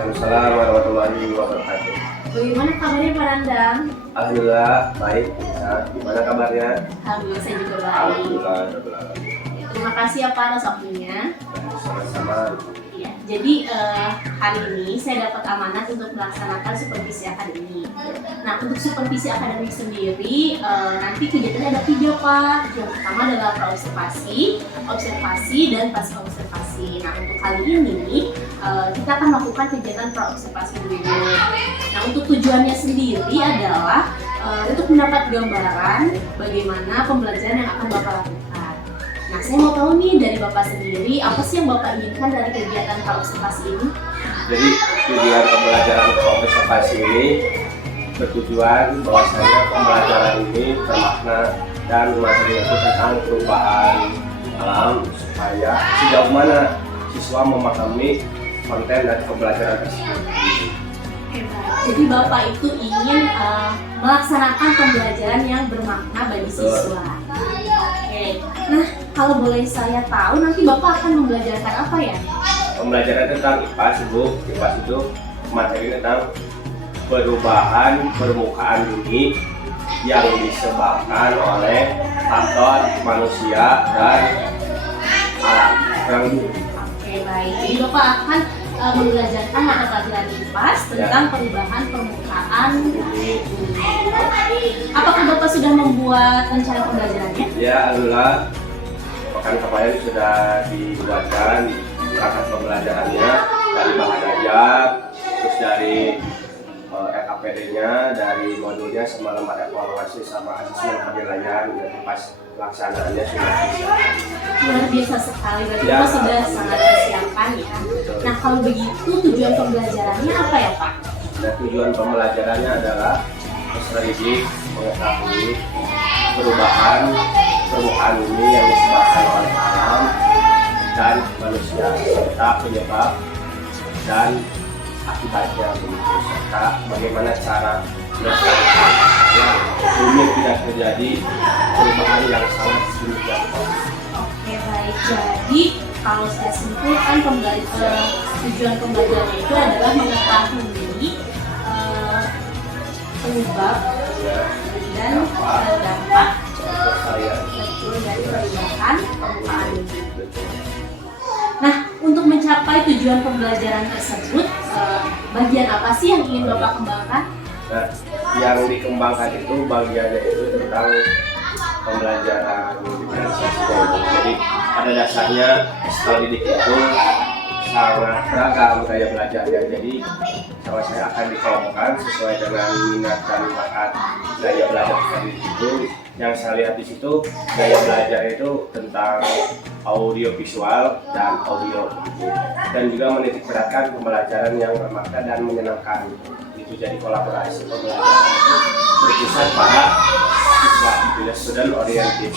Waalaikumsalam warahmatullahi wabarakatuh. Bagaimana kabarnya Pak Nandang? Alhamdulillah baik. Gimana kabarnya? Alhamdulillah saya juga baik. Alhamdulillah. Terima kasih ya Pak atas waktunya. Sama-sama. Ya, jadi hari ini saya dapat amanat untuk melaksanakan supervisi akademik. Nah, untuk supervisi akademik sendiri nanti kegiatannya ada 3 Pak. Yang pertama adalah praobservasi, observasi, dan pasca observasi. Nah, untuk kali ini kita akan melakukan kegiatan praobservasi dulu. Nah, untuk tujuannya sendiri adalah untuk mendapat gambaran bagaimana pembelajaran yang akan Bapak lakukan. Nah, saya mau tahu nih dari Bapak sendiri, apa sih yang Bapak inginkan dari kegiatan praobservasi ini? Jadi tujuan pembelajaran observasi ini bertujuan bahwasanya pembelajaran ini bermakna dan materi itu tentang perubahan alam supaya sejauh mana siswa memahami konten dari pembelajaran tersebut. Jadi Bapak itu ingin melaksanakan pembelajaran yang bermakna bagi siswa. Oke. Nah, kalau boleh saya tahu nanti Bapak akan membelajarkan apa ya? Pembelajaran tentang IPAS, Ibu. IPAS itu materi tentang perubahan permukaan bumi yang disebabkan oleh faktor manusia dan alam. Oke, baik. Jadi Bapak akan membelajarkan mata pelajaran IPAS tentang perubahan permukaan bumi. Apakah Bapak sudah membuat rencana pembelajarannya? Ya, alhamdulillah. Pekan kemarin sudah dibuatkan perangkat pembelajarannya dari bahan ajar, terus dari LKPD-nya, dari modulnya, sama lembar evaluasi, sama asesmen penilaian. Dan pas pelaksanaannya sudah bisa. Luar biasa sekali, berarti Bapak sudah sangat persiapan ya. Nah, kalau begitu tujuan pembelajarannya apa ya Pak? Dan tujuan pembelajarannya adalah mendidik, mengetahui perubahan permukaan bumi yang disebabkan oleh alam dan manusia, serta penyebab dan akibatnya begitu, serta bagaimana cara melestarikan supaya bumi tidak terjadi perubahan yang sangat signifikan. Oke, baik. Jadi kalau saya simpulkan tujuan pembelajaran itu adalah mengetahui penyebab dan dampak betul dari perubahan permukaan bumi. Nah, untuk mencapai tujuan pembelajaran tersebut, bagian apa sih yang ingin Bapak kembangkan? Nah, yang dikembangkan itu bagiannya itu tentang pembelajaran diferensiasi. Jadi pada dasarnya sekolah didik itu sangat beragam gaya belajarnya. Jadi sama saya akan dikelompokkan sesuai dengan minat dan bakat gaya belajar tadi itu. Yang saya lihat di situ gaya belajar itu tentang audio visual dan audio gitu. Dan juga menitik beratkan pembelajaran yang bermakna dan menyenangkan. Itu jadi kolaborasi pembelajaran itu berpusat pada siswa gitu ya, student oriented.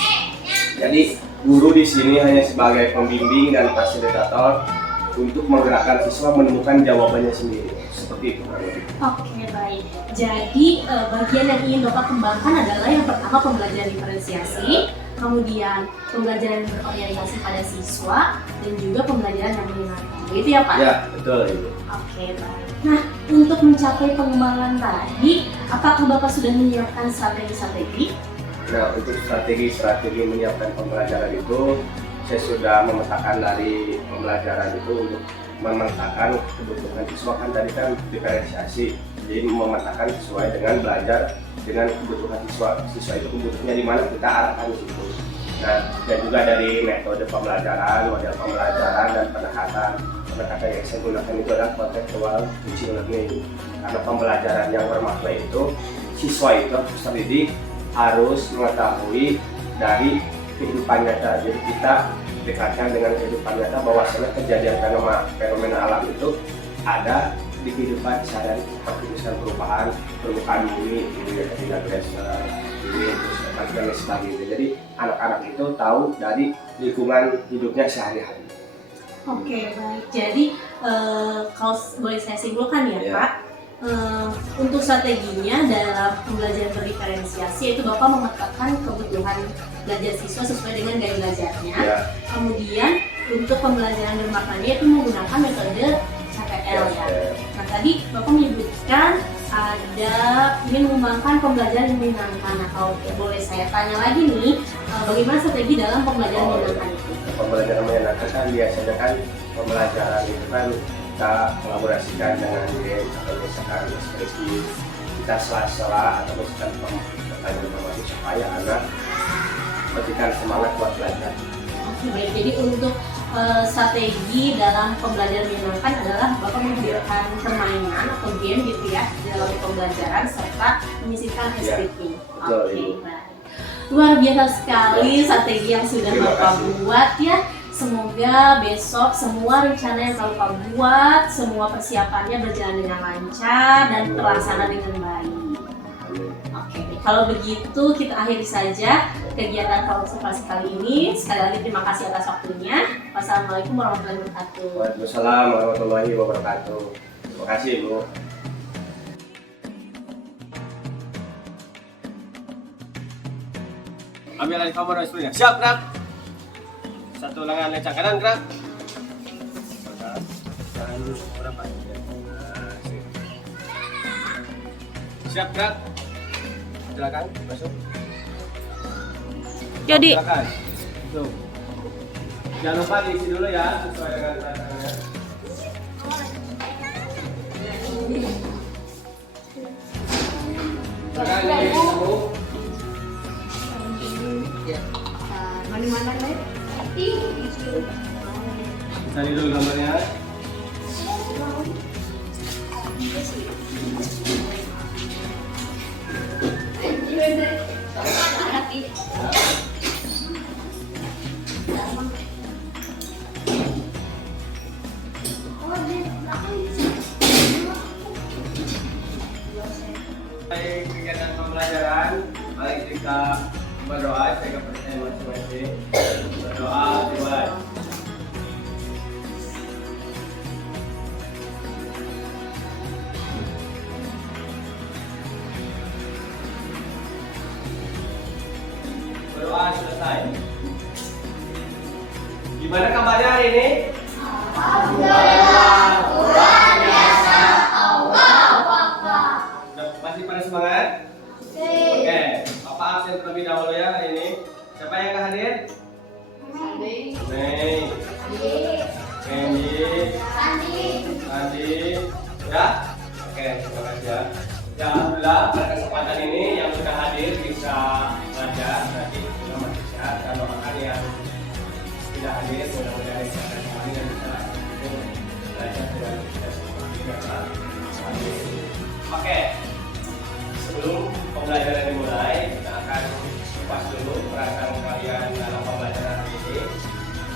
Jadi guru di sini hanya sebagai pembimbing dan fasilitator untuk menggerakkan siswa menemukan jawabannya sendiri. Seperti itu. Oke, baik. Jadi bagian yang ingin Bapak kembangkan adalah yang pertama pembelajaran diferensiasi, kemudian pembelajaran berorientasi pada siswa, dan juga pembelajaran yang menyenangkan. Begitu ya Pak? Ya, betul Ibu. Oke, baik. Nah, untuk mencapai pengembangan tadi, apakah Bapak sudah menyiapkan strategi-strategi? Nah, untuk strategi menyiapkan pembelajaran itu, saya sudah memetakan dari pembelajaran itu untuk memetakan kebutuhan siswa. Kan tadi kan diferensiasi, jadi memetakan sesuai dengan belajar dengan kebutuhan siswa. Siswa itu kebutuhannya di mana, kita arahkan di situ. Nah, dan juga dari metode pembelajaran, model pembelajaran, dan pendekatan yang saya gunakan itu adalah contextual teaching learning. Karena pembelajaran yang bermakna itu, siswa itu terdidik harus mengetahui dari kehidupan nyata. Jadi kita dekatkan dengan kehidupan nyata bahwasanya kejadian fenomena alam itu ada di kehidupan sehari-hari, seperti misalnya perubahan permukaan bumi, ketidakbersihan ini, terus dan sebagainya. Jadi anak-anak itu tahu dari lingkungan hidupnya sehari-hari. Oke, baik. Jadi kalau boleh saya simpulkan ya Pak, untuk strateginya dalam pembelajaran berdiferensiasi itu Bapak memetakan kebutuhan belajar siswa sesuai dengan gaya belajarnya. Kemudian untuk pembelajaran bermaknanya itu menggunakan metode cara PPL ya. Nah tadi Bapak menyebutkan ada ingin mengembangkan pembelajaran yang menyenangkan. Nah kalau boleh saya tanya lagi nih, bagaimana strategi dalam pembelajaran menyenangkan itu? Pembelajaran menyenangkan kan biasanya kan pembelajaran itu kan kita kolaborasikan dengan game atau misalkan seperti kita sela-sela atau misalkan pertanyaan informasi supaya anak memberikan semangat buat belajar. Oke, baik. Jadi untuk strategi dalam pembelajaran menyenangkan adalah Bapak menghadirkan permainan atau game gitu ya dalam pembelajaran serta menyisipkan SPP. Oke, baik. Luar biasa sekali strategi yang sudah Bapak buat ya. Semoga besok semua rencana yang Bapak buat, semua persiapannya berjalan dengan lancar dan terlaksana dengan baik. Oke, kalau begitu kita akhiri saja kegiatan konservasi kali ini. Sekali lagi terima kasih atas waktunya. Wassalamualaikum warahmatullahi wabarakatuh. Waalaikumsalam warahmatullahi wabarakatuh. Terima kasih Bu. Ambil alih kamar dan seterusnya. Siap, gerak. Satu lengan lencang kanan, gerak. Jangan dulu orang mati. Siap, gerak. Silakan masuk. Jadi Silakan. Masuk. Jangan lupa diisi dulu ya sesuai dengan tantangannya. Silakan diisi. mana-mana nih? Cari dulu gambarnya. Kegiatan pembelajaran, mari kita berdoa. Saya percaya masing-masing berdoa dimulai. Berdoa selesai. Gimana kabarnya hari ini? Alhamdulillah, luar biasa. Masih pada semangat? Oke, Bapak absen terlebih dahulu ya hari ini. Siapa yang nggak hadir? Mei, Candy, Andi, ya? Oke, terima kasih ya. Ya, alhamdulillah pada kesempatan ini yang sudah hadir bisa belajar, berarti sudah masih sehat. Dan doakan yang tidak hadir, mudah-mudahan bisa kembali dan bisa belajar dengan kita semua. Oke, sebelum pembelajaran dimulai, kita akan kupas dulu perasaan kalian dalam pembelajaran hari ini.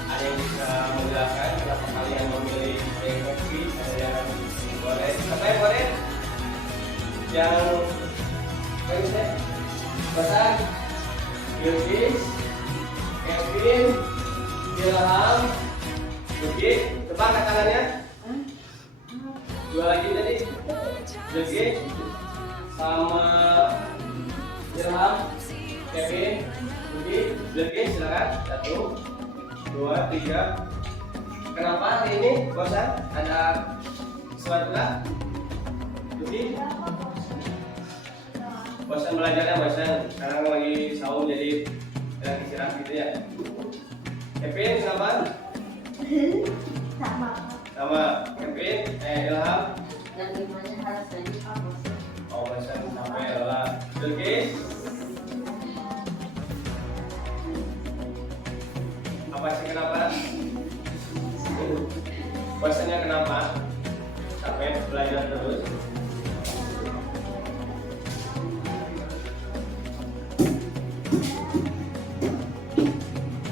Ada yang bisa menjelaskan kenapa kalian memilih kopi? Ada yang boleh? Siapa yang boleh? Yang bisa? Basan, Yudis, Kevin, Ilham, Yuki. Coba angkat tangannya. Dua lagi tadi. Yuki sama Ilham, Kevin, Yuki. Yuki, silakan. 1, 2, 3. Kenapa hari ini bosan? Ada sesuatu nggak? Yuki? Bosan belajarnya, bosan. Sekarang lagi saum jadi istirahat gitu ya. Kevin, kenapa? Sama. Kevin, Ilham? Dan gimana harus tadi kamu? Oh, bosan sampai lelah. Yuki? Apa sih kenapa? Bosannya kenapa? Sampai belajar terus.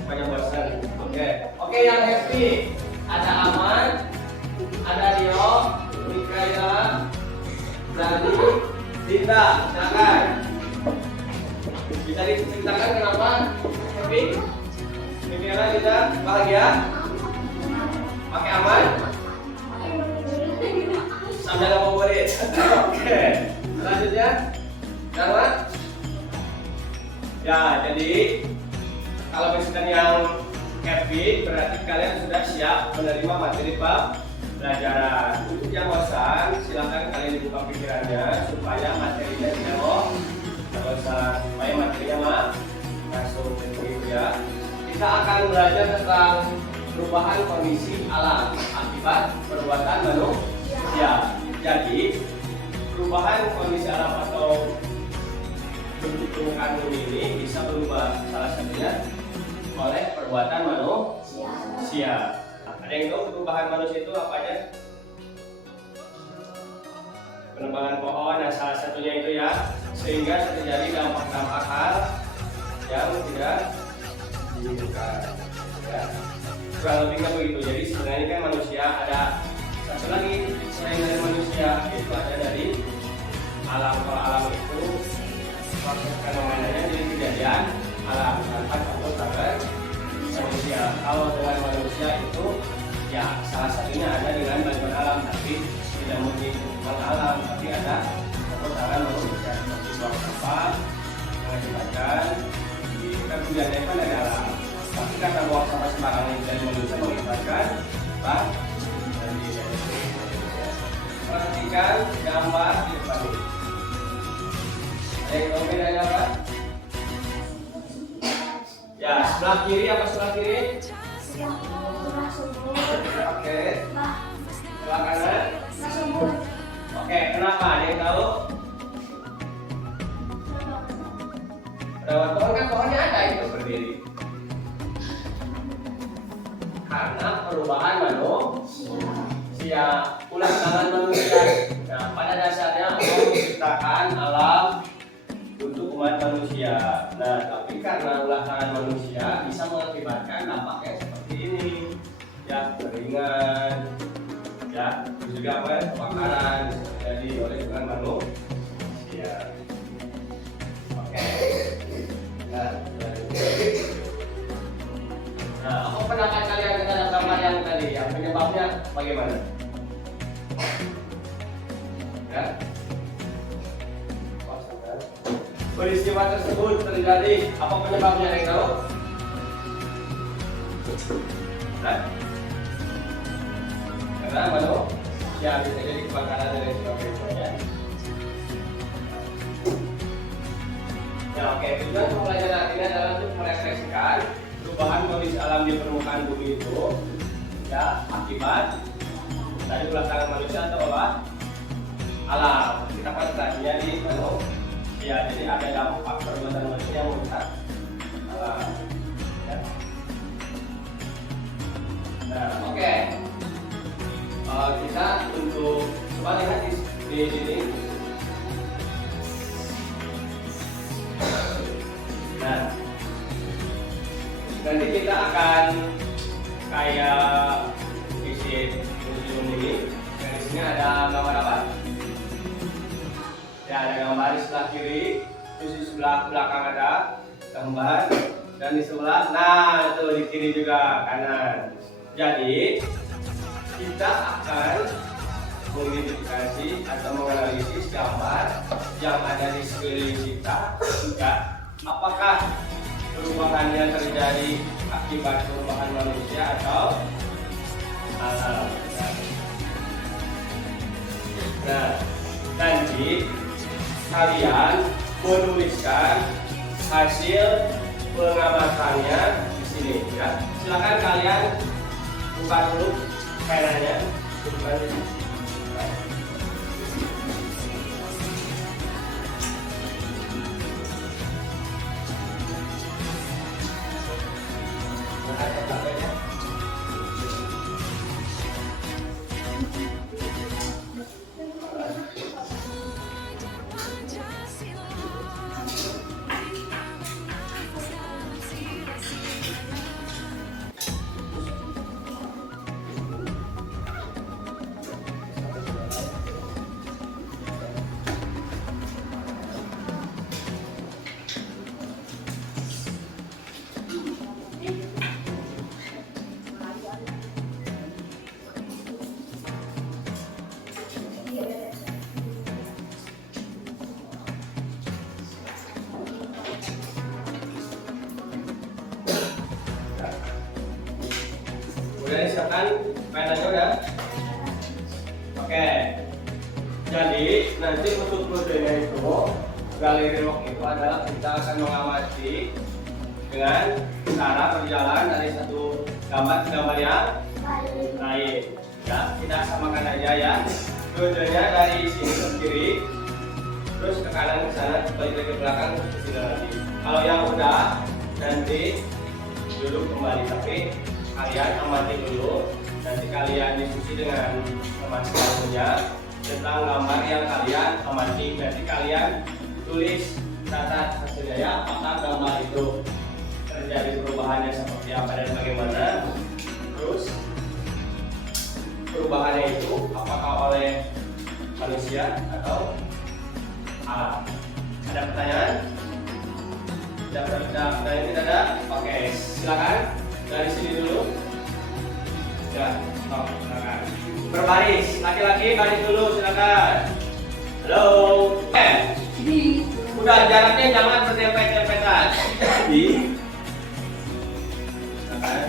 Banyak bosan. Oke, yang happy. Ada Aman, ada Rio, Mikaela, Zani, Dinda. Silakan. Bisa diceritakan kenapa happy? Mikaela, Dinda, bahagia? Pakai aman? Sampai nggak mau murid. Oke. Selanjutnya, Darman. Ya, jadi kalau misalkan yang happy berarti kalian sudah siap menerima materi pembelajaran. Untuk yang bosan, silakan kalian dibuka pikirannya supaya materinya tidak bosan, supaya materinya masuk begitu ya. Kita akan belajar tentang perubahan kondisi alam akibat perbuatan manusia. Jadi, perubahan kondisi alam atau bentuk permukaan bumi ini bisa berubah, salah satunya oleh perbuatan manusia. Ada yang tahu perubahan manusia itu apa aja? Penebangan pohon, nah salah satunya itu ya, sehingga terjadi dampak-dampak hal yang tidak diinginkan. Ya. Kurang lebihnya begitu. Jadi sebenarnya kan manusia ada satu lagi selain dari manusia, itu ada dari alam. Kalau alam itu proses fenomenanya jadi kejadian alam tanpa campur tangan manusia. Kalau dengan manusia itu ya salah satunya ada dengan bantuan alam, tapi tidak mungkin bantuan alam, tapi ada campur tangan manusia seperti buang sampah, mengakibatkan di kemudian itu dari alam. Tapi karena buang sampah sembarangan dari manusia mengakibatkan apa? Perhatikan gambar di depan ini. Ada yang tahu bedanya apa? Ya, sebelah kiri apa sebelah kiri? Oke. Sebelah kanan? Oke, kenapa? Ada yang tahu? Lewat pohon kan pohonnya ada itu berdiri. Karena perubahan manusia, ulah tangan manusia. Nah, pada dasarnya Allah menciptakan alam untuk umat manusia. Nah, tapi karena ulah tangan manusia bisa mengakibatkan dampak yang seperti ini, ya keringan, ya juga apa? Kebakaran jadi oleh tangan manusia. Oke. Nah, apa pendapat kalian terhadap gambar yang tadi? Yang penyebabnya bagaimana? Ya. Peristiwa tersebut terjadi, apa penyebabnya yang tahu? Nah, karena apa tuh? Ya bisa jadi kebakaran dan lain sebagainya. Nah, oke, tujuan pembelajaran ini adalah untuk merefleksikan perubahan kondisi alam di permukaan bumi itu, ya akibat dari ulah tangan manusia atau olah alam. Kita konsentrasinya di manusia. Ya, jadi ada dampak perbuatan manusia yang merusak alam. Ya. Nah, oke. Kita untuk coba lihat di sini. Nah, nanti kita akan kayak visit museum ini. Di sini ada gambar apa? Ya, ada gambar di sebelah kiri, terus di sebelah belakang ada gambar, dan di sebelah, nah itu di kiri juga kanan. Jadi kita akan mengidentifikasi atau menganalisis gambar yang ada di sekeliling kita juga. Apakah perubahannya terjadi akibat perubahan manusia atau alam? Nah, nanti kalian menuliskan hasil pengamatannya di sini ya. Silakan kalian buka dulu penanya. Udah disiapkan penanya udah? Oke. Jadi nanti untuk rutenya itu galeri rock itu adalah kita akan mengamati dengan cara berjalan dari satu gambar ke gambar yang lain. Ya, kita samakan aja ya. Rutenya dari sini ke kiri, terus ke kanan ke sana, balik lagi ke belakang, terus ke sini lagi. Kalau yang udah nanti duduk kembali, tapi kalian amati dulu. Nanti kalian diskusi dengan teman sebelumnya tentang gambar yang kalian amati. Nanti kalian tulis catat hasilnya ya, apakah gambar itu terjadi perubahannya seperti apa dan bagaimana. Terus perubahannya itu apakah oleh manusia atau alam? Ada pertanyaan? Tidak ada? Oke, silakan dari sini dulu. Ya, silakan. Berbaris, laki-laki baris dulu, silakan. Halo. Udah jaraknya jangan berdempet-dempetan. Silakan.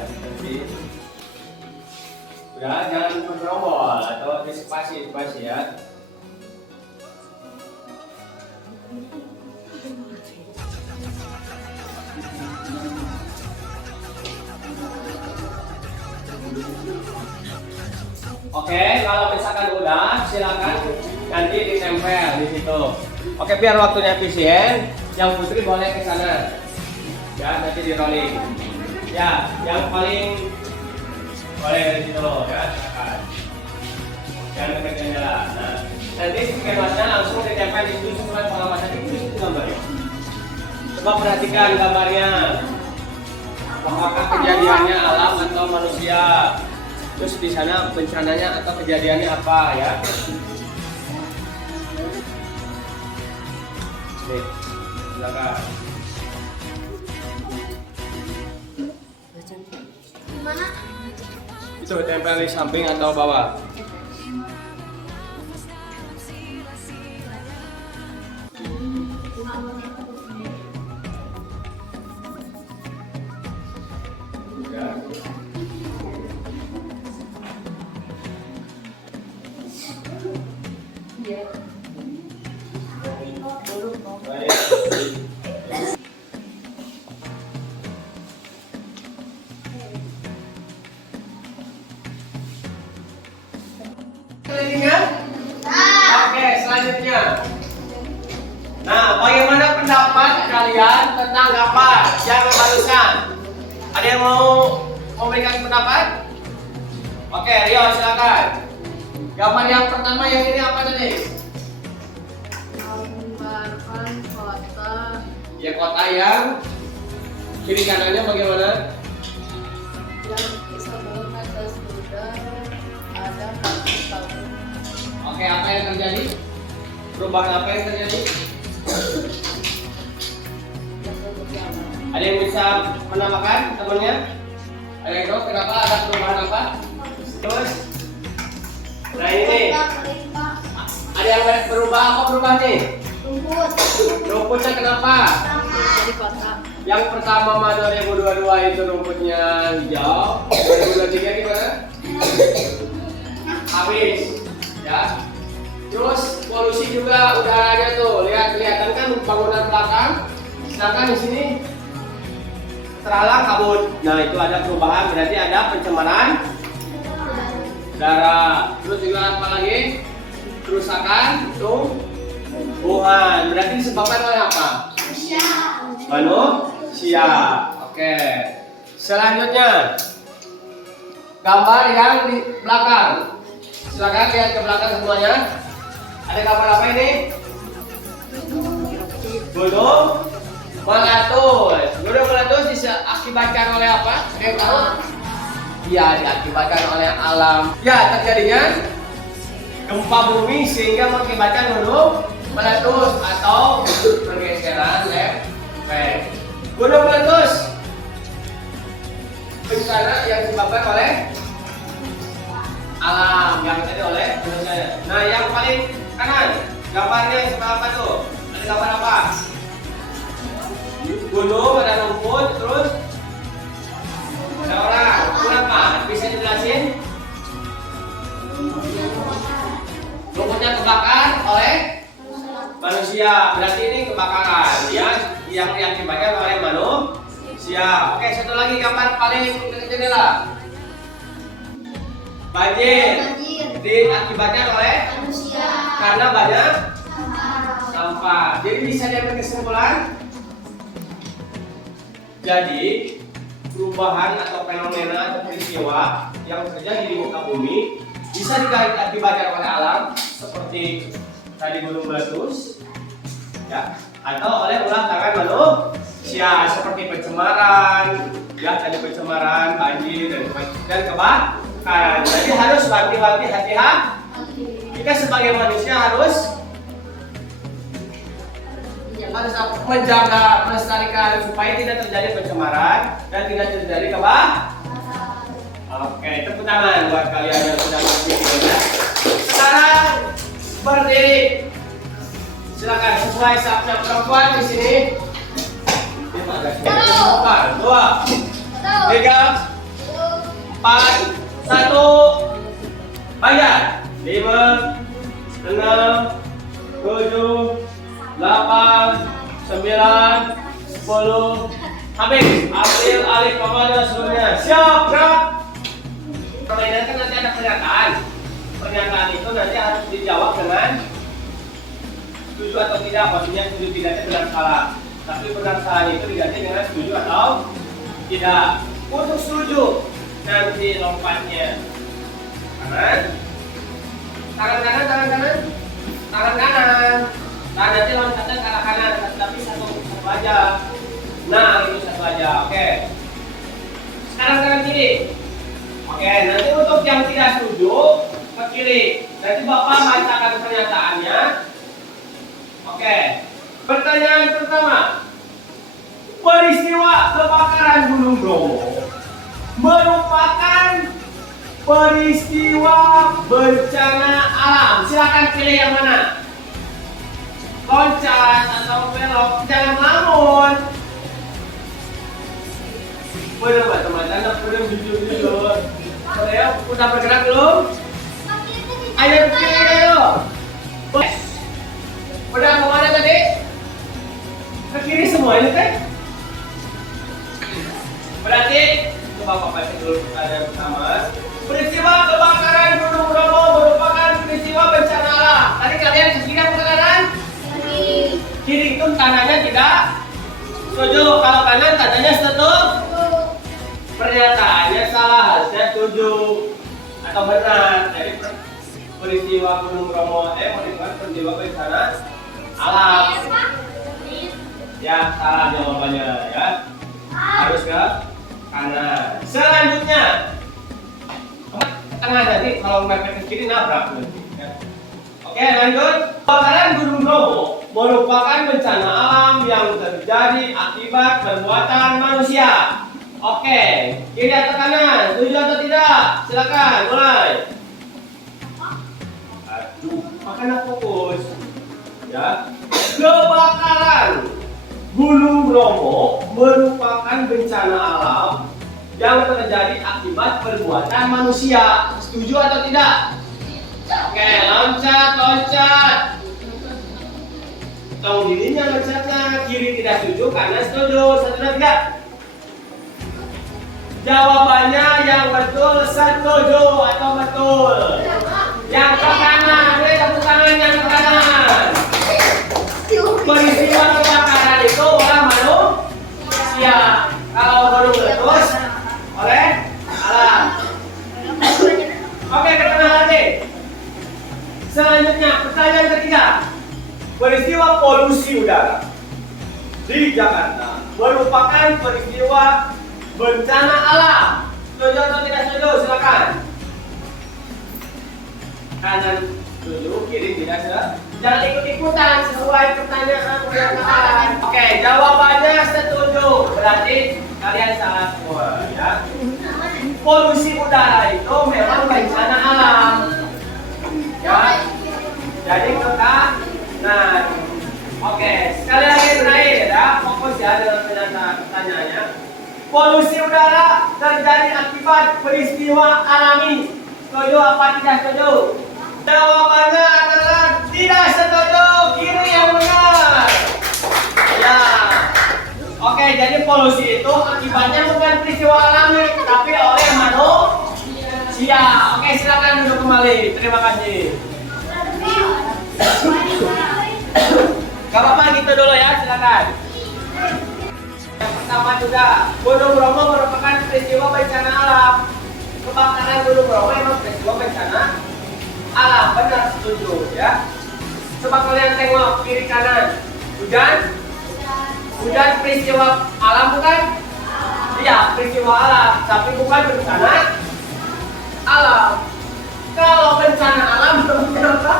Udah jangan bergerombol atau spasi ya. Oke, kalau misalkan udah, silakan nanti ditempel di situ. Oke, biar waktunya efisien, yang putri boleh ke sana. Ya, nanti di rolling. Ya, yang paling boleh di situ ya, silakan. Jangan dekat jendela. Nah, nanti skemanya langsung ditempel di situ surat pengamatan itu gambarnya. Coba perhatikan gambarnya. Apakah kejadiannya alam atau manusia? Terus di sana bencananya atau kejadiannya apa ya? Nih, silakan. Gimana? Itu tempel di samping atau bawah? Kelilingnya? Oke, selanjutnya. Nah, bagaimana pendapat kalian tentang gambar yang barusan? Ada yang mau memberikan pendapat? Oke, Rio silakan. Gambar yang pertama yang ini apa tadi? Menggambarkan kota. Ya, kota yang kiri kanannya bagaimana? Yang disebut atas kuda ada 100 tahun. Oke, apa yang terjadi? Perubahan apa yang terjadi? Ada yang bisa menambahkan temannya? Ada yang tahu kenapa ada perubahan apa? Terus? Nah ini, ada yang berubah apa berubah nih? Rumput. Rumputnya kenapa? Jadi kota. Yang pertama mah 2022 itu rumputnya hijau, 2023 gimana? Habis, ya. Terus polusi juga udah ada tuh, kelihatan kan bangunan belakang. Sedangkan di sini terhalang kabut. Nah itu ada perubahan, berarti ada pencemaran udara. Terus juga apa lagi? Kerusakan tumbuhan. Berarti disebabkan oleh apa? Manusia. Oke. Selanjutnya gambar yang di belakang. Silakan lihat ke belakang semuanya. Ada gambar apa ini? Gunung meletus. Gunung meletus diakibatkan oleh apa? Ada yang tahu? Iya, diakibatkan oleh alam. Ya, terjadinya gempa bumi sehingga mengakibatkan gunung meletus atau pergeseran lempeng. Gunung meletus bencana yang disebabkan oleh alam, yang tadi oleh manusia. Nah, yang paling kanan gambarnya seperti apa tuh? Ada gambar apa? Gunung, ada rumput, terus ada orang. Kenapa? Bisa dijelasin? manusia. Berarti ini kebakaran ya, yang diakibatkan oleh manusia. Oke, satu lagi gambar paling dekat jendela. Banjir diakibatkan oleh manusia karena banyak sampah. sampah. Jadi bisa diambil kesimpulan. Jadi perubahan atau fenomena atau peristiwa yang terjadi di muka bumi bisa diakibatkan oleh alam seperti tadi gunung meletus, ya, atau oleh ulah tangan manusia seperti pencemaran, ya tadi pencemaran, banjir dan kebakaran. Jadi harus wanti-wanti hati-hati. Kita sebagai manusia harus menjaga, melestarikan supaya tidak terjadi pencemaran dan tidak terjadi kebakaran. Oke, tepuk tangan buat kalian yang sudah berpikirnya. Sekarang berdiri. Silakan sesuai sabda perempuan di sini. 2, 3, 4, 1. Bayar. 5, 6, 7, 8, 9, 10. Habis. Ambil alih komando seluruhnya. Siap, gerak. Permainan kan nanti ada pernyataan. Pernyataan itu nanti harus dijawab dengan setuju atau tidak. Maksudnya setuju tidaknya benar salah. Tapi benar salah itu diganti dengan setuju atau tidak. Untuk setuju nanti lompatnya kanan, tangan kanan, tangan kanan, tangan kanan. Nah nanti lompatnya ke arah kanan, tapi satu aja. Nah itu satu aja. Oke. Sekarang kanan kiri. Oke, nanti untuk yang tidak setuju ke kiri. Nanti Bapak bacakan pernyataannya. Oke. Pertanyaan pertama. Peristiwa kebakaran Gunung Bromo merupakan peristiwa bencana alam. Silakan pilih yang mana. Loncat atau belok, jangan ngelamun. Boleh buat teman-teman, boleh jujur. Boleh, udah bergerak belum? Ayo pilih ayo. Udah kemana tadi? Ke kiri semua ini teh. Berarti coba Bapak baca dulu pertanyaan pertama. Peristiwa kebakaran Gunung Bromo merupakan peristiwa bencana alam. Tadi kalian ke kiri atau ke kanan? Kiri itu tanahnya tidak setuju. Kalau kanan tandanya setuju. Pernyataannya salah, harusnya setuju atau benar. Jadi peristiwa Gunung Bromo merupakan peristiwa bencana alam. Ya, salah jawabannya ya. Harus ke kanan. Selanjutnya ke tengah nanti kalau mepet ke kiri nabrak nanti. Ya. Oke, lanjut. Kebakaran Gunung Bromo merupakan bencana alam yang terjadi akibat perbuatan manusia. Oke, kiri atau kanan? Setuju atau tidak? Silakan, mulai. Aduh, makanya fokus. Ya. Kebakaran Gunung Bromo merupakan bencana alam yang terjadi akibat perbuatan manusia. Setuju atau tidak? Oke, loncat. Tahu dirinya loncatnya. Kiri tidak setuju, kanan setuju. Satu dan tiga. Jawabannya yang betul setuju atau betul. Yang ke kanan, tepuk tangan yang ke kanan. Peristiwa kebakaran itu oleh manusia. Kalau gunung meletus oleh alam. Oke, ke tengah lagi. Selanjutnya, pertanyaan ketiga. Peristiwa polusi udara di Jakarta merupakan peristiwa bencana alam. Setuju atau tidak setuju? Silakan. Kanan setuju, kiri tidak setuju. Jangan ikut-ikutan sesuai pertanyaan pernyataan. Oke, jawabannya setuju. Berarti kalian salah semua ya. Polusi udara itu memang bencana alam. Ya. Jadi kanan. Oke, sekali lagi terakhir ya. Fokus ya dalam pertanyaannya. Polusi udara terjadi akibat peristiwa alami. Setuju apa tidak setuju? Jawabannya adalah Tidak setuju, kiri yang benar. Ya. Oke, jadi polusi itu akibatnya bukan peristiwa alami, tapi oleh manusia. Oke, silakan duduk kembali. Terima kasih. Gak apa-apa gitu dulu ya, silakan. Yang pertama juga, Gunung Bromo merupakan peristiwa bencana alam. Kebakaran Gunung Bromo memang peristiwa bencana alam, benar setuju ya. Coba kalian tengok kiri kanan, hujan peristiwa alam bukan? Iya, peristiwa alam, tapi bukan bencana alam. Kalau bencana alam namanya apa?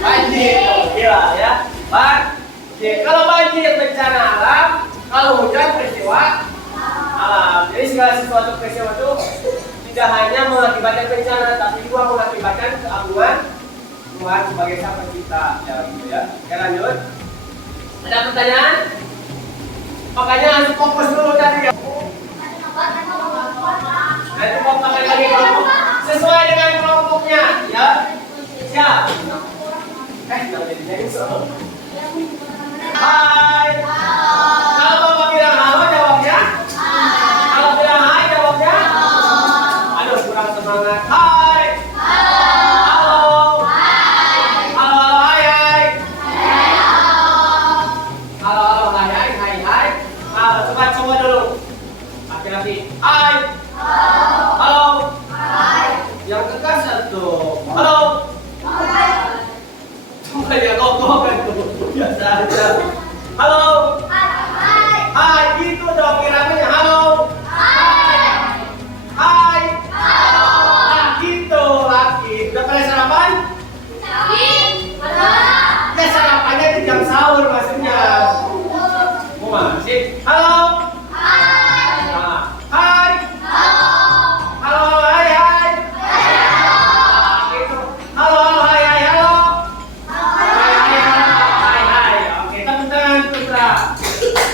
Banjir, gila ya. Banjir. Kalau banjir bencana alam, kalau hujan peristiwa alam. Jadi segala sesuatu peristiwa itu tidak hanya mengakibatkan bencana, tapi juga mengakibatkan keagungan Tuhan sebagai Sang Pencipta. Ya, gitu ya. Oke, lanjut. Ada pertanyaan? Makanya harus fokus dulu tadi ya. Nanti mau pakai lagi kelompok sesuai dengan kelompoknya, ya. Siap. Jadinya itu. Hai. Kalau Bapak bilang halo, jawabnya. Kalau bilang hai, jawabnya. Aduh, kurang semangat. Hai. Halo. Halo, hai, hai. Halo, hai, hai, hai, hai. Coba dulu. Laki-laki. Hai. Halo. Yang tegas satu. Halo. Coba dia ngomong kan tuh. Biasa aja. Halo. Hai, gitu dong kiranya. Halo. Hai. Nah, gitu laki. Udah pada sarapan? Ya sarapannya di jam sahur maksudnya. Mau masih? Halo. Nah, hai. Halo, hai, hai. Nah, gitu. Halo, hai, hai, halo. Hai, hai, hai, hai. Oke, tepuk tangan Putra.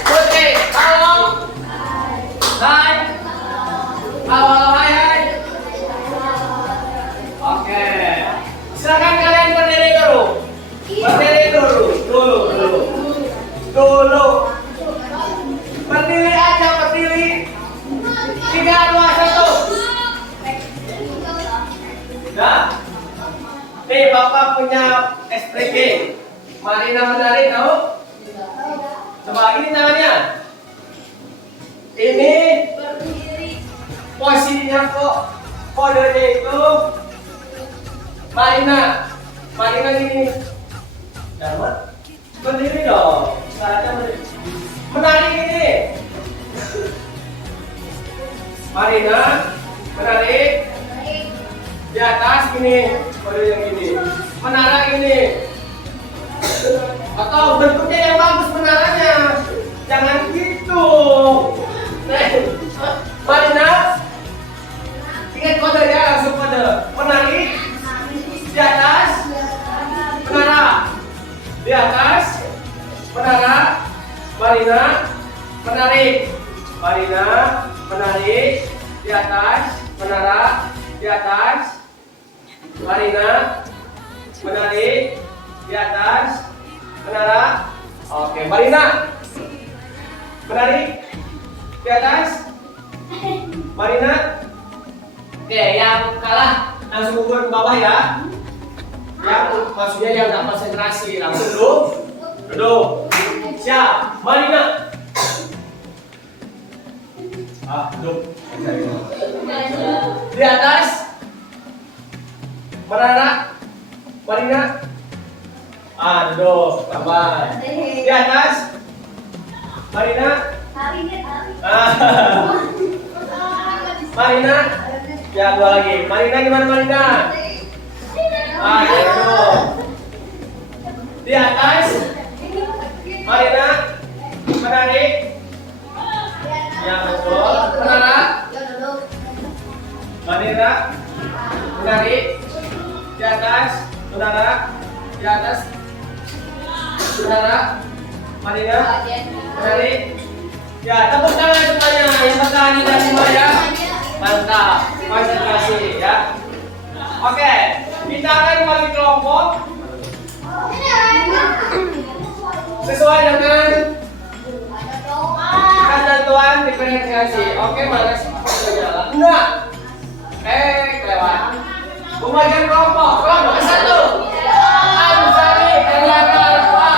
Putri, halo. Hai. Halo, hai, hai. Oke. Silakan kalian berdiri dulu. Berdiri dulu. Dulu. Berdiri aja, berdiri. 3, 2, 1. Nah, nih Bapak punya SPG. Marina Menari tahu? Coba ini tangannya. Ini posisinya kok kodenya itu Marina gini. Dapat? Berdiri dong. Caranya berdiri. Menari gini. Marina menari di atas gini, kode yang gini. Menara gini. Atau bentuknya yang bagus menaranya. Jangan gitu. Marina, ingat kode ya, langsung kode. Menari di atas menara. Di atas menara. Marina menarik. Marina menarik di atas menara. Di atas Marina menarik di atas menara. Oke, Marina menarik di atas Marina. Oke, yang kalah langsung ukur ke bawah ya. Yang maksudnya yang nggak konsentrasi langsung duduk. Siap, Marina. Duduk. Di atas Marina. Duduk, tambah. Di atas Marina. Marina. Ya, dua lagi. Marina gimana Marina? Duduk. Di atas Marina. Menarik. Ya, betul. Menara. Marina. Menarik. Di atas menara. Di atas menara. Marina. Menarik. Ya, tepuk tangan semuanya yang bertahan dan semua ya. Mantap. Konsentrasi ya. Oke, kita akan bagi kelompok Sesuai dengan ketentuan diferensiasi. Oke, mana sih pertanyaannya? Enggak. Kelewat. Pembagian kelompok. Kelompok satu. Ansari, Eliana, Alfa.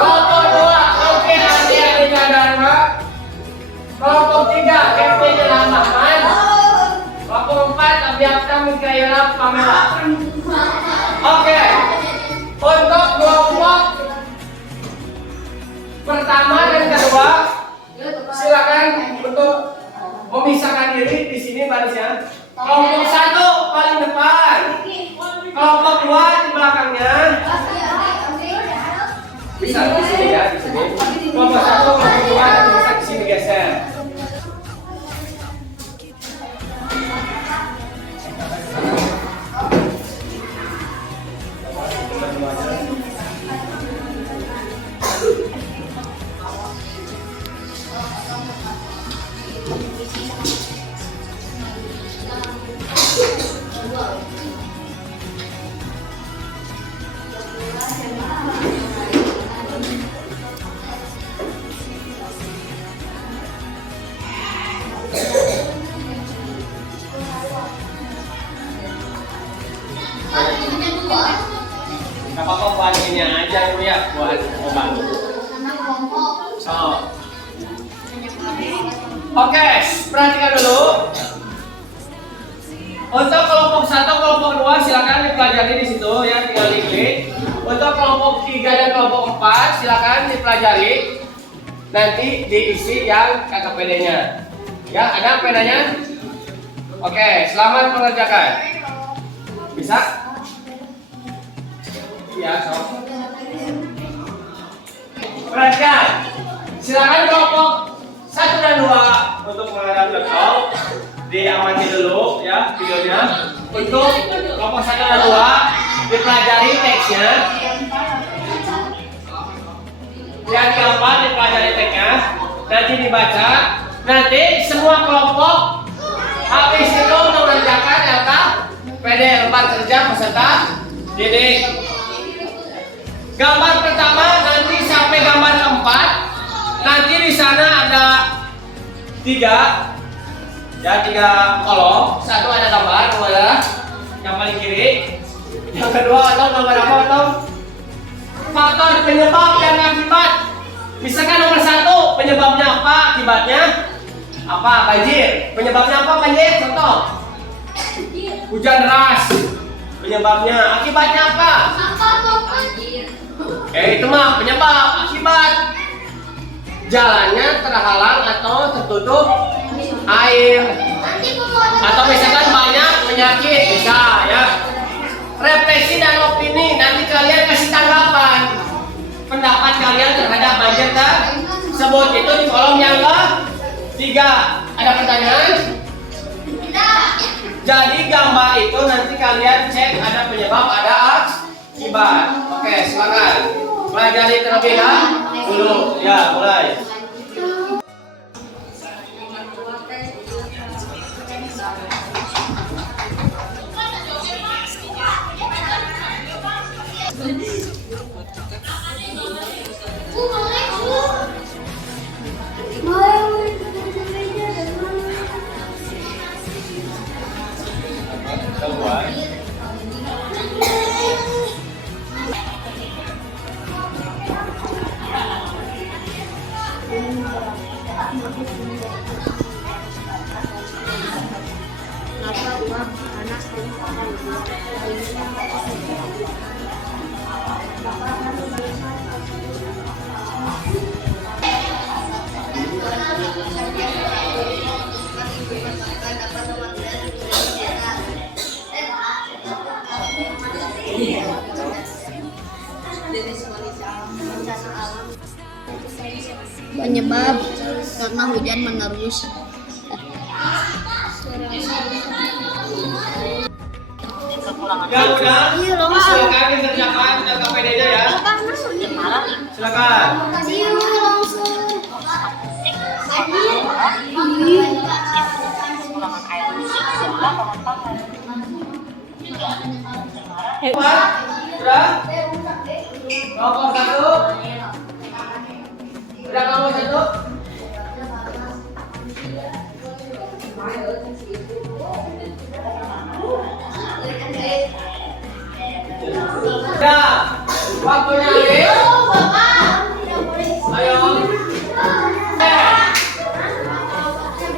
Kelompok dua. Oke, Andi, Andika, Dharma. Kelompok tiga. Kevin, Rahman. Kelompok empat. Abiakta, Mikaela, Pamela. Oke. Untuk kelompok pertama dan kedua, silakan untuk memisahkan diri di sini barisnya. Kelompok satu paling depan, kelompok dua di belakangnya. Bisa di sini ya, di sini. Kelompok satu, kelompok dua bisa di sini geser. Gak apa-apa buat ini aja dulu ya, buat membantu. So, oke, perhatikan dulu. Untuk kelompok satu, kelompok dua silakan dipelajari di situ ya, tinggal diklik. Untuk kelompok tiga dan kelompok empat silakan dipelajari. Nanti diisi yang KKPD-nya. Ya, ada penanya? Oke, selamat mengerjakan. Bisa? Ya, so. Perhatikan. Silakan kelompok 1 dan 2 untuk menghadap laptop. Diamati dulu ya videonya. Untuk kelompok 1 dan 2 dipelajari teksnya. Yang keempat dipelajari teksnya. Nanti dibaca. Nanti semua kelompok habis itu mengerjakan LKPD lembar kerja peserta didik. Gambar pertama nanti sampai gambar keempat. Nanti di sana ada 3 kolom. Satu ada gambar, dua ada yang paling kiri. Yang kedua atau gambar apa atau faktor penyebab dan akibat. Misalkan nomor 1 penyebabnya apa, akibatnya apa? Banjir. Penyebabnya apa banjir? Contoh. Hujan deras. Penyebabnya, akibatnya apa? Itu mah penyebab, akibat. Jalannya terhalang atau tertutup air. Atau misalkan banyak penyakit, bisa ya. Refleksi dan opini, nanti kalian kasih tanggapan. Pendapat kalian terhadap banjir tersebut itu di kolom yang ke-3. Ada pertanyaan? Jadi gambar itu nanti kalian cek ada penyebab, ada akibat. Oke, silakan. Pelajari terlebih dahulu. Ya, mulai. Penyebab karena hujan menerus. Ya udah, silakan dikerjakan KKPD-nya ya. Silakan. Sudah? Kelompok 1? Sudah kelompok 1? Sudah. Waktunya habis. Ayo.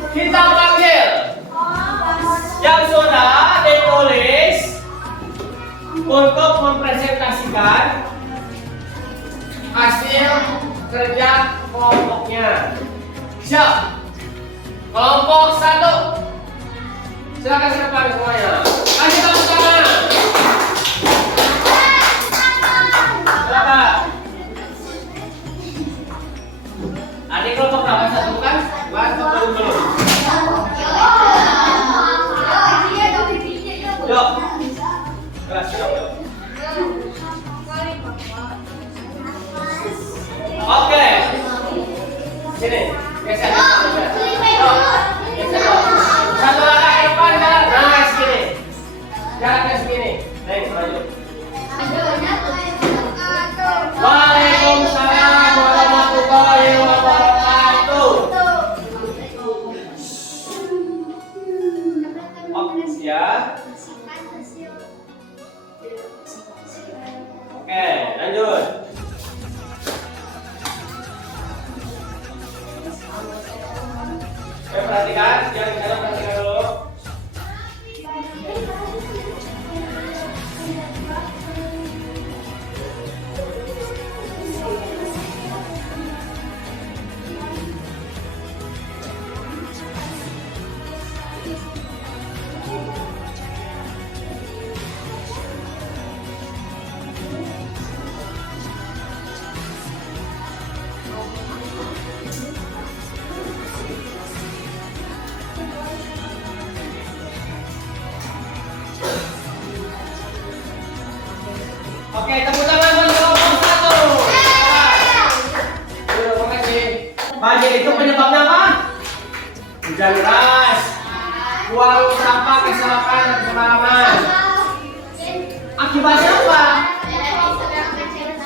Kita panggil yang sudah ditulis untuk mempresentasikan hasil kerja kelompoknya. Siap. Kelompok 1. Silakan ke depan semuanya. Kasih tepuk tangan. Silakan. Adik kelompok berapa? 1 kan? Masuk belum? Yuk. Kelas, yuk. Oke. Sini. Geser. Geser. Satu langkah ke depan, jalan. Nah, segini. Jalannya segini. Nih, maju. Waalaikumsalam warahmatullahi wabarakatuh. Oke, ya. Oke, lanjut. Oke, perhatikan, jangan perhatikan dulu. Oke, tepuk tangan buat kelompok 1. Terima kasih. Banjir itu penyebabnya apa? Hujan deras, buang sampah ke selokan dan sembarangan. Akibatnya apa?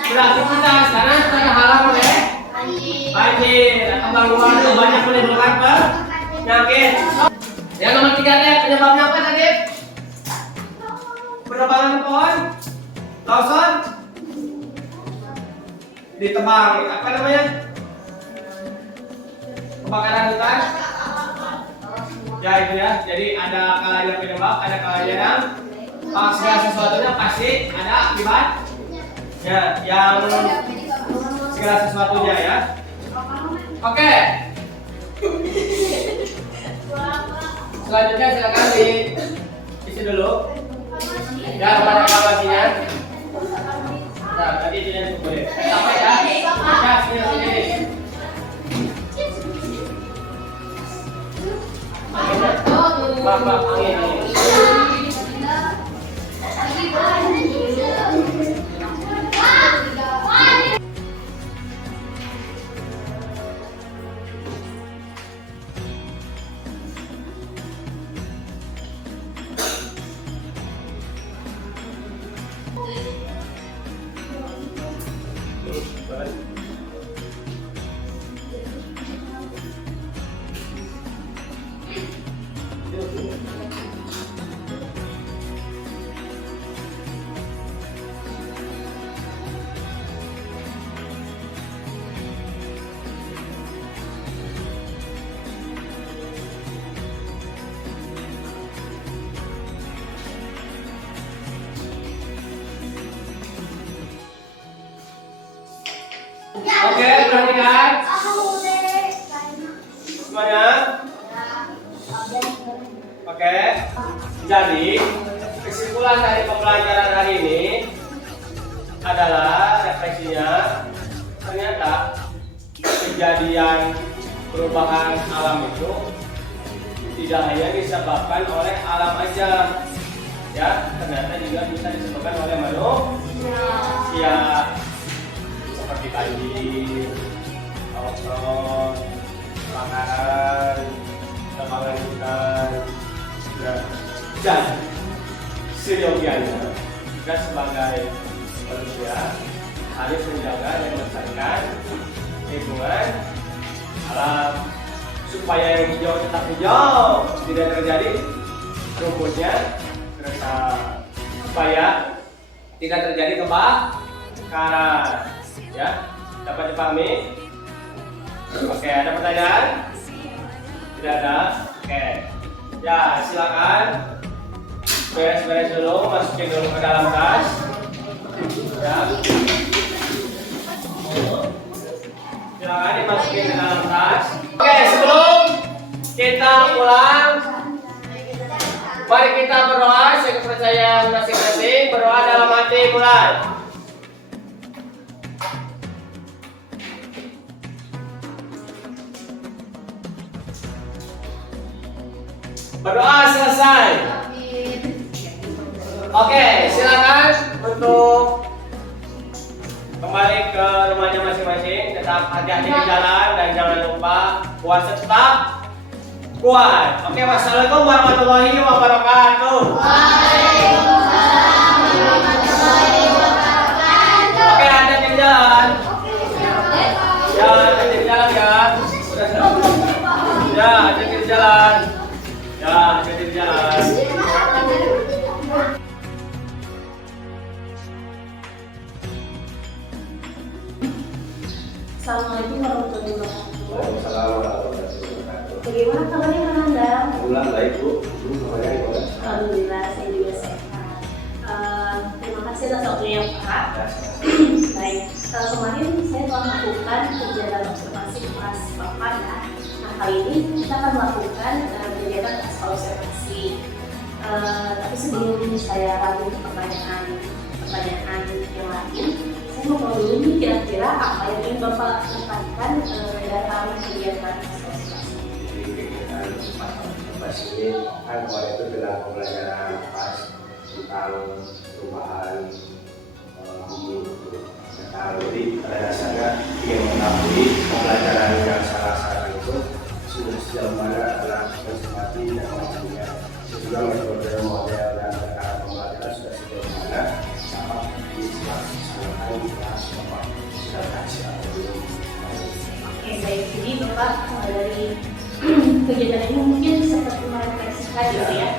Beraktivitas karena terhalang oleh banjir atau gangguan banyak menimbulkan penyakit. Yang nomor 3 teh penyebabnya apa tadi? Penebangan pohon, longsor, ditebang, apa namanya? Kebakaran hutan. Ya itu ya. Jadi ada kalanya penyebab, ada kalanya segala sesuatunya pasti ada akibat. Ya, yang segala sesuatunya ya. Oke. Selanjutnya silakan diisi dulu. Ya, pada kalasinya. Nah, tadi tidak boleh. Sampai ya. Ya, sini. Bapak angin. Oke, perhatikan semuanya. Oke, jadi kesimpulan dari pembelajaran hari ini adalah refleksinya, ternyata kejadian perubahan alam itu tidak hanya disebabkan oleh alam aja, ya, ternyata juga bisa disebabkan oleh manusia. Seperti banjir, longsor, kebakaran, tebangan hutan, dan seyogianya juga sebagai manusia harus menjaga dan melestarikan lingkungan alam supaya yang hijau tetap hijau, tidak terjadi rumputnya, terus supaya tidak terjadi kebakaran. Ya, dapat dipahami? Oke, ada pertanyaan? Tidak ada? Oke. Ya, silakan beres-beres dulu, masukin dulu ke dalam tas. Ya. Silakan dimasukin ke dalam tas. Oke, sebelum kita pulang, mari kita berdoa sesuai kepercayaan masing-masing. Berdoa dalam hati, mulai. Berdoa selesai. Oke, silakan untuk kembali ke rumahnya masing-masing. Tetap hati-hati di jalan dan jangan lupa puasa tetap kuat. Oke, wassalamualaikum warahmatullahi wabarakatuh. Oke, hati-hati di jalan. Ya, hati-hati di jalan ya. Ya, hati-hati di jalan. Ya, hati-hati di jalan. Assalamualaikum warahmatullahi wabarakatuh. Waalaikumsalam warahmatullahi wabarakatuh. Bagaimana kabarnya Kang Andam? Alhamdulillah baik Bu. Kabarnya gimana? Alhamdulillah saya juga sehat. Terima kasih atas waktunya yang Pak. Baik, kemarin saya telah melakukan kegiatan observasi kelas Bapak ya. Nah kali ini kita akan melakukan kegiatan kelas observasi. Tapi sebelum saya lanjut ke pertanyaan yang lain, saya mau tahu dulu nih kira-kira apa yang ingin Bapak sampaikan dalam kegiatan kelas observasi. Jadi kegiatan pas ini kan kemarin itu adalah pembelajaran pas tentang perubahan bumi itu. Nah, jadi pada dasarnya ingin mengetahui pembelajaran yang salah itu sudah sejauh mana anak konservasi dan mengambilnya, juga metode model dan cara pembelajaran sudah sejauh mana dapat dilaksanakan di kelas Bapak sudah kasih atau belum. Oke baik, jadi Bapak dari kegiatan ini mungkin seperti merefleksikan gitu ya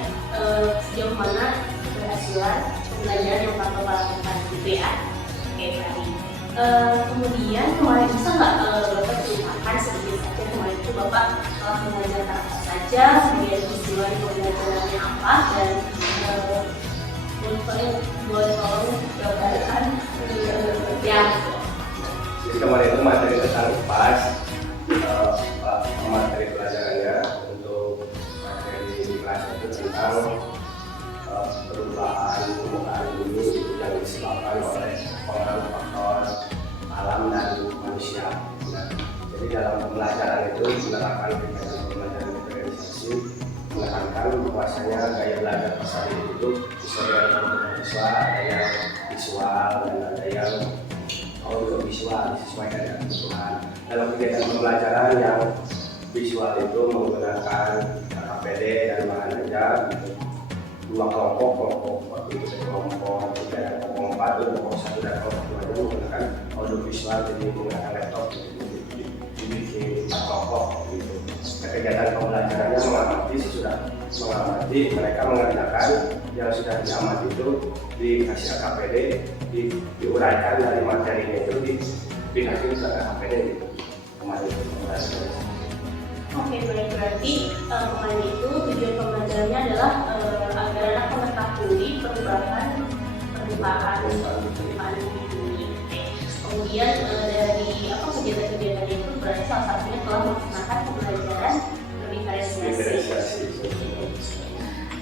sejauh mana keberhasilan pembelajaran yang Bapak lakukan gitu ya. Oke baik. Kemudian kemarin bisa nggak Bapak ceritakan sedikit saja kemarin itu Bapak telah mengajarkan apa saja, kemudian tujuan pembelajarannya apa dan boleh tolong gambarkan ya. Jadi kemarin itu materi tentang pas materi pelajarannya untuk materi di kelas itu tentang perubahan permukaan bumi itu yang disebabkan oleh pengaruh faktor alam dan manusia. Nah, jadi dalam pembelajaran itu menerapkan kegiatan pembelajaran diferensiasi, menekankan bahwasanya gaya belajar pasar itu disesuaikan dengan siswa, ada yang visual dan ada yang audiovisual disesuaikan dengan kebutuhan. Dalam kegiatan pembelajaran yang visual itu menggunakan KPD dan bahan ajar gitu. Dua kelompok waktu itu kelompok 3 dan kelompok 4 itu kelompok 1 dan kelompok 2 itu menggunakan audiovisual, jadi menggunakan laptop dibikin 4 kelompok gitu. Nah, kegiatan pembelajarannya mengamati mereka mengerjakan yang sudah diamati itu dikasih KPD, diuraikan dari materinya itu dikasih ke KPD gitu. Kemarin itu pembelajaran. Oke baik, berarti kemarin itu tujuan pembelajarannya adalah agar anak mengetahui perubahan bumi. Kemudian dari kegiatan-kegiatan itu berarti salah satunya telah melaksanakan pembelajaran diferensiasi.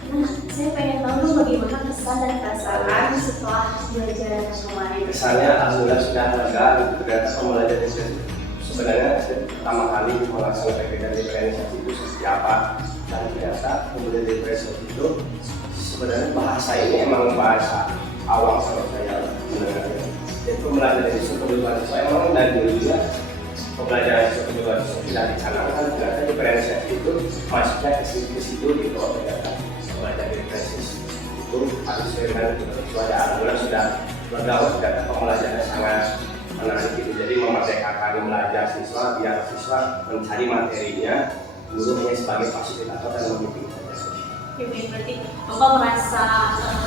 Nah, saya pengen tahu dulu bagaimana kesan dan perasaan setelah pembelajaran kemarin. Kesannya alhamdulillah sudah lega gitu, ternyata pembelajaran itu sebenarnya pertama kali melaksanakan kegiatan diferensiasi itu seperti apa, dan ternyata kemudian diferensiasi itu sebenarnya bahasa ini emang bahasa awam kalau saya mendengarnya. Jadi pembelajaran itu kebutuhan saya memang dari dulu juga pembelajaran itu kebutuhan tidak dicanangkan, ternyata diferensiasi itu masuknya ke situ gitu. Ternyata pembelajaran diferensiasi itu harus dengan kebutuhan alhamdulillah sudah background dan pembelajaran sangat menarik gitu. Jadi memerdekakan belajar siswa biar siswa mencari materinya, guru hanya sebagai fasilitator dan membimbing saja. Oke, berarti Bapak merasa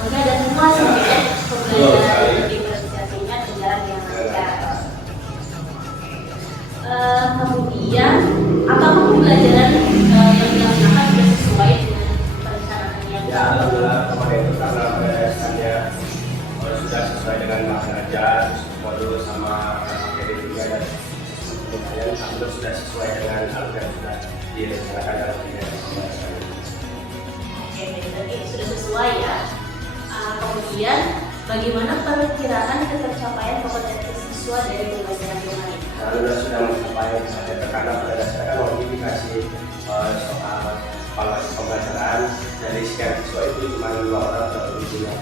enggak dan puas gitu ya pembelajaran diferensiasinya berjalan dengan lancar. Kemudian apakah pembelajaran yang dilaksanakan sudah sesuai dengan perencanaan yang Ya, alhamdulillah kemarin itu karena berdasarnya sudah sesuai dengan belajar, modul sama materi juga dan kemudian alhamdulillah sudah sesuai dengan alur yang sudah direncanakan dalam kegiatan pembelajaran. Oke, berarti sudah sesuai ya. Kemudian bagaimana perkiraan ketercapaian kompetensi siswa dari pembelajaran kemarin? Alhamdulillah sudah mencapai karena berdasarkan modifikasi soal evaluasi pembelajaran dari sekian siswa itu cuma 2 orang atau 7 yang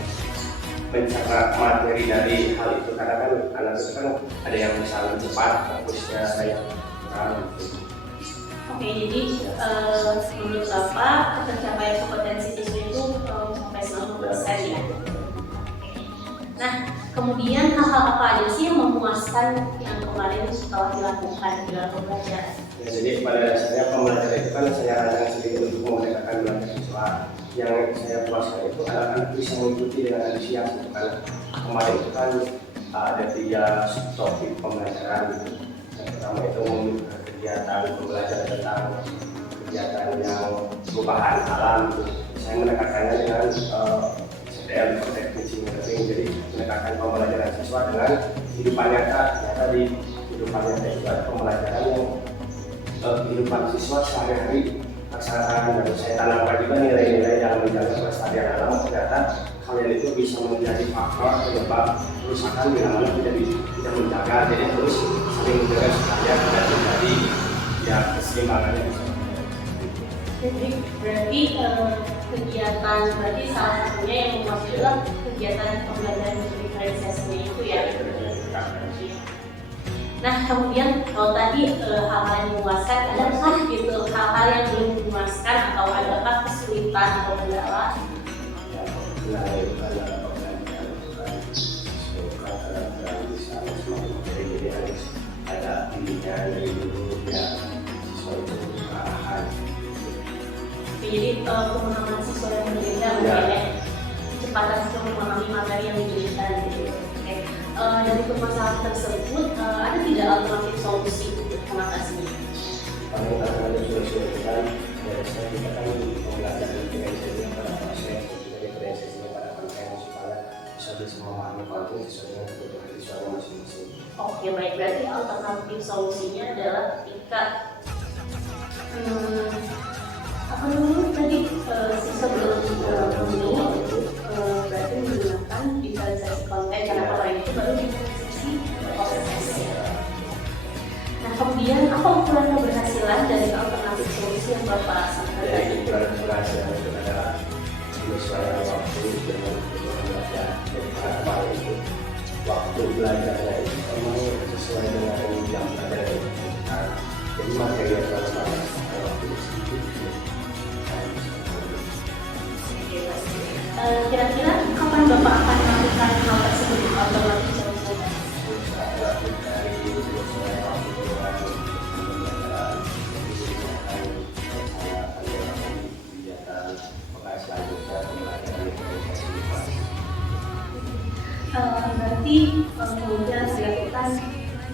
mencerna materi dari hal itu, karena kan anak itu kan ada yang bisa lebih cepat fokusnya, saya kurang gitu. Oke, jadi menurut Bapak ketercapaian kompetensi siswa itu sampai 90% ya. Nah, kemudian hal-hal apa aja sih yang memuaskan yang kemarin setelah dilakukan di dalam pembelajaran? Ya, jadi pada dasarnya pembelajaran itu kan saya rancang sendiri untuk memerdekakan belajar siswa. Yang saya puaskan itu anak-anak bisa mengikuti dengan antusias gitu, karena kemarin itu kan ada 3 subtopik pembelajaran gitu. Yang pertama itu kegiatan pembelajaran tentang kegiatan yang perubahan alam gitu. Saya menekankannya dengan SDM teaching learning, jadi menekankan pembelajaran siswa dengan kehidupan nyata di kehidupan nyata itu ada pembelajaran yang kehidupan siswa sehari-hari laksanakan, dan saya tanamkan juga nilai-nilai dalam menjaga kelestarian alam. Ternyata kalian itu bisa menjadi faktor penyebab kerusakan bila mana tidak menjaga, jadi harus saling menjaga supaya tidak terjadi ya keseimbangannya. Jadi berarti kegiatan berarti salah satunya yang memuaskan adalah kegiatan pembelajaran diferensiasinya itu ya. Nah, kemudian kalau tadi hal-hal yang memuaskan, adakah gitu hal-hal yang belum memuaskan atau adakah kesulitan atau kendala? Ya, kendala itu adalah pembelajaran jadi harus ada bimbingan dari guru ya sesuai dengan arahan. Jadi pemahaman siswa yang berbeda mungkin ya, kecepatan siswa memahami materi yang diberikan gitu. Oke. Dari permasalahan tersebut ada tidak alternatif solusi untuk mengatasinya? Paling alternatif solusi kan dari saya kita kan pembelajaran diferensiasinya pada proses dan juga diferensiasinya pada konten supaya bisa memahami konten sesuai dengan kebutuhan siswanya masing-masing. Oke, baik, berarti alternatif solusinya adalah ketika apa namanya tadi siswa belum berarti menggunakan diferensiasi konten karena kemarin itu baru diferensiasi proses. Nah, kemudian apa ukuran keberhasilan dari alternatif solusi yang Bapak sampaikan Jadi tadi? ukuran keberhasilan itu adalah penyesuaian waktu dengan kebutuhan belajar. Jadi karena kemarin itu waktu belajarnya itu memang sesuai dengan jam belajar yang dibutuhkan. Jadi materi yang terlalu banyak sampai waktu sedikit. Kira-kira kapan Bapak akan melakukan hal tersebut alternatif solusi? Dari penyesuaian waktu dengan pembelajaran, kegiatan pengas selanjutnya pembelajaran diferensiasi. Berarti kemudian dilakukan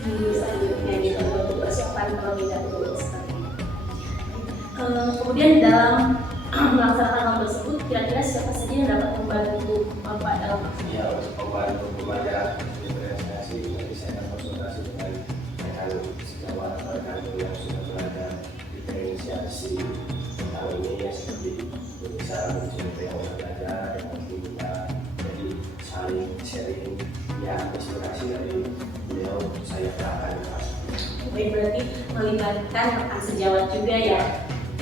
minggu selanjutnya gitu untuk persiapan terlebih dahulu seperti itu. Kemudian dalam melaksanakan hal tersebut, kira-kira siapa saja yang dapat membantu Bapak dalam Ya, untuk membantu pembelajaran diferensiasi nanti saya akan konsultasi dengan rekan sejawat rekan yang sudah belajar diferensiasi tentang ini ya, seperti bisa mencoba yang sudah belajar yang juga jadi saling sharing ya inspirasi dari beliau saya akan baik, berarti melibatkan rekan sejawat juga ya.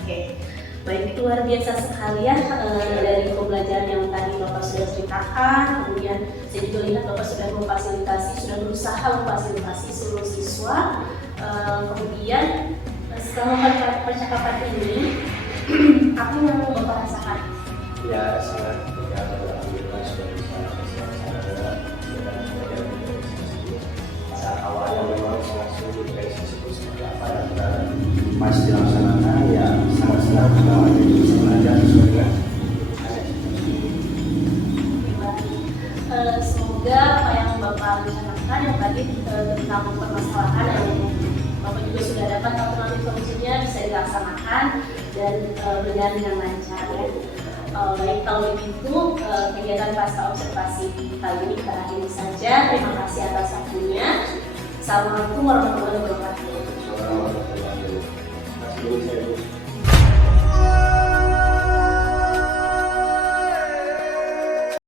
Oke. Baik, luar biasa sekalian dari pembelajaran yang tadi Bapak sudah ceritakan. Kemudian saya juga lihat Bapak sudah berusaha memfasilitasi seluruh siswa. Kemudian setelah percakapan ini, apa yang Bapak rasakan? ya sangat alhamdulillah sudah bisa bersama-sama dengan apa yang Bapak rencanakan yang tadi tentang permasalahan yang Bapak juga sudah dapat alternatif solusinya bisa dilaksanakan dan berjalan dengan lancar ya. Baik, kalau begitu kegiatan pasca observasi kali ini kita akhiri saja. Terima kasih atas waktunya. Assalamualaikum warahmatullahi wabarakatuh.